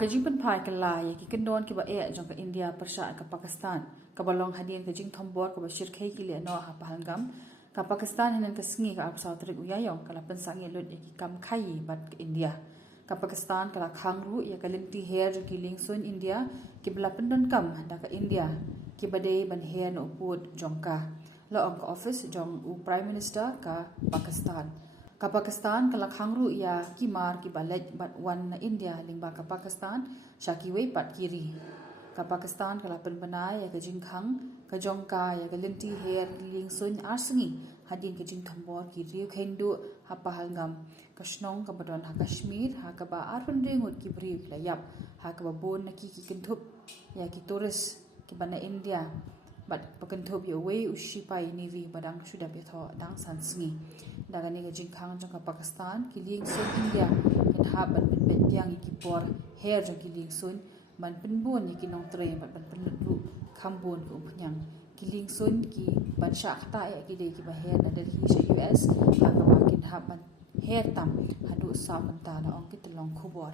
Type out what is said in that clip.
ka jing pen phai ka la ya ki kan don ki ba e jong ka India persha ka Pakistan ka balong hadin ka jing thombor ka ba shirkhei ki le no ha pahalgam ka Pakistan hinan ka sngi ka apsa trik uyayong ka la pen sangi lut ya ki kam khai bat ka India ka Pakistan ka la khangru ya ka linti hair ki lingsun India ki bla pen don kam da ka India ki bade ban hair no put jong ka la ong ka office jong u prime minister ka Pakistan ka Pakistan ka la khangru ya ki mar ki balaj bat wan na India lingba ka Pakistan shaki wei pat kiri ka Pakistan ka la pen banai ya ka jingkhang ka jongka ya ka linti hair ling sun arsengi hadin ka jing thambor ki riu khendu ha pahalgam ka shnong ka badon ha Kashmir ha ka ba arpun ringut ki briu la yap ha ka ba bon na ki kinthup ya ki tourist ki bana India bat pakanthop yo wei ushipai ni ri badang shuda be tho dang san sngi daga ni ga jingkhang jong ka Pakistan ki ling sun India in ha ban ben yang ki por hair jong ki ling sun man pen bon ni ki nong train ban pen lu khambon ko phnyang ki ling sun ki ban sha khata ya ki de ki ba hair na Delhi she US ha ka ba kin ha ban hair tam hadu sa man ta na ong ki tlong khubor